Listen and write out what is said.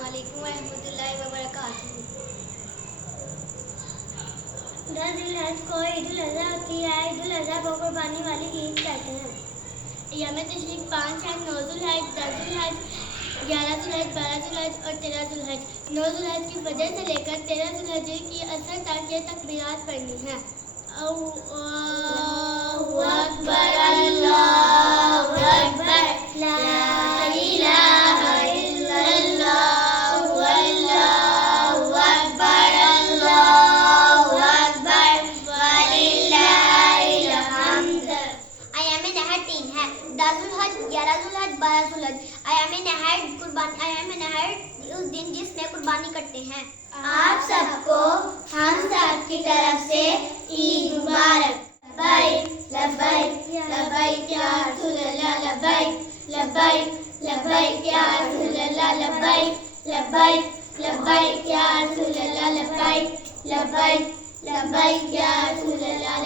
अस्सलामुअलैकुम वरहमतुल्लाहि वबरकातुहू। 10 ज़िलहज को ईद उल अज़हा होती है। ईद उल अज़हा को कुर्बानी वाली ईद कहते हैं। अय्याम तशरीक 5 है, 9 ज़ुल्हज, 10 ज़ुल्हज, 11 ज़ुल्हज, 12 ज़ुल्हज और 13 ज़ुल्हज। 9 ज़ुल्हज की फजर से लेकर 13 ज़ुल्हज की असर तक ये तकबीरात पढ़नी है। अल्लाहु अकबर, अल्लाहु अकबर, ला इलाहा इल्लल्लाह, अल्लाहु अकबर, अल्लाहु अकबर, वलिल्लाहिल हम्द। अय्याम नहर 3 है। 10 ज़ुल्हज, 11 ज़ुल्हज, 12 ज़ुल्हज। अय्याम नहर उस दिन जिसमें कुर्बानी करते हैं। आप सबको हम सब की तरफ से ईद मुबारक। लब्बैक लब्बैक या रसूल अल्लाह, लब्बैक लब्बैक लब्बैक या रसूल अल्लाह, लब्बैक लब्बैक या रसूल अल्लाह, लब्बैक लब्बैक या रसूल अल्लाह,